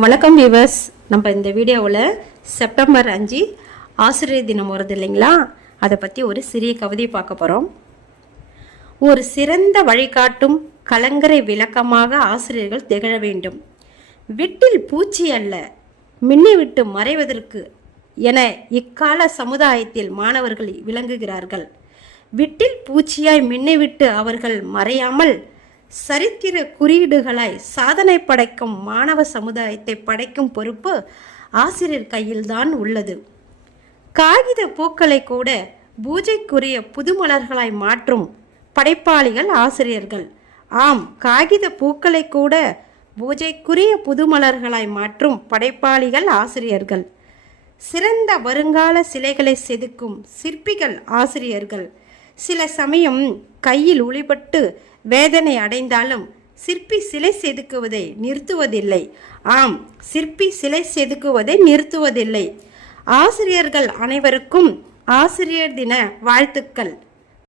வணக்கம் விவஸ் நம்ம இந்த வீடியோவில் செப்டம்பர் அஞ்சு ஆசிரியர் தினம் வருது இல்லைங்களா? அதை பற்றி ஒரு சிறிய கவிதை பார்க்க போகிறோம் ஒரு சிறந்த வழிகாட்டும் கலங்கரை விளக்கமாக ஆசிரியர்கள் திகழ வேண்டும். விட்டில் பூச்சி அல்ல மின்னிவிட்டு மறைவதற்கு என இக்கால சமுதாயத்தில் மாணவர்கள் விளங்குகிறார்கள். விட்டில் பூச்சியாய் மின்னிவிட்டு அவர்கள் மறையாமல் சரித்திர குறியீடுகளாய் சாதனை படைக்கும் மாணவ சமுதாயத்தை படைக்கும் பொறுப்பு ஆசிரியர் கையில்தான் உள்ளது. காகித பூக்களை கூட பூஜைக்குரிய புதுமலர்களாய் மாற்றும் படைப்பாளிகள் ஆசிரியர்கள். ஆம் காகித பூக்களை கூட பூஜைக்குரிய புதுமலர்களாய் மாற்றும் படைப்பாளிகள் ஆசிரியர்கள். சிறந்த வருங்கால சிலைகளை செதுக்கும் சிற்பிகள் ஆசிரியர்கள். சில சமயம் கையில் ஒளிபட்டு வேதனை அடைந்தாலும் சிற்பி சிலை செதுக்குவதை நிறுத்துவதில்லை. ஆம் சிற்பி சிலை செதுக்குவதை நிறுத்துவதில்லை. ஆசிரியர்கள் அனைவருக்கும் ஆசிரியர் தின வாழ்த்துக்கள்.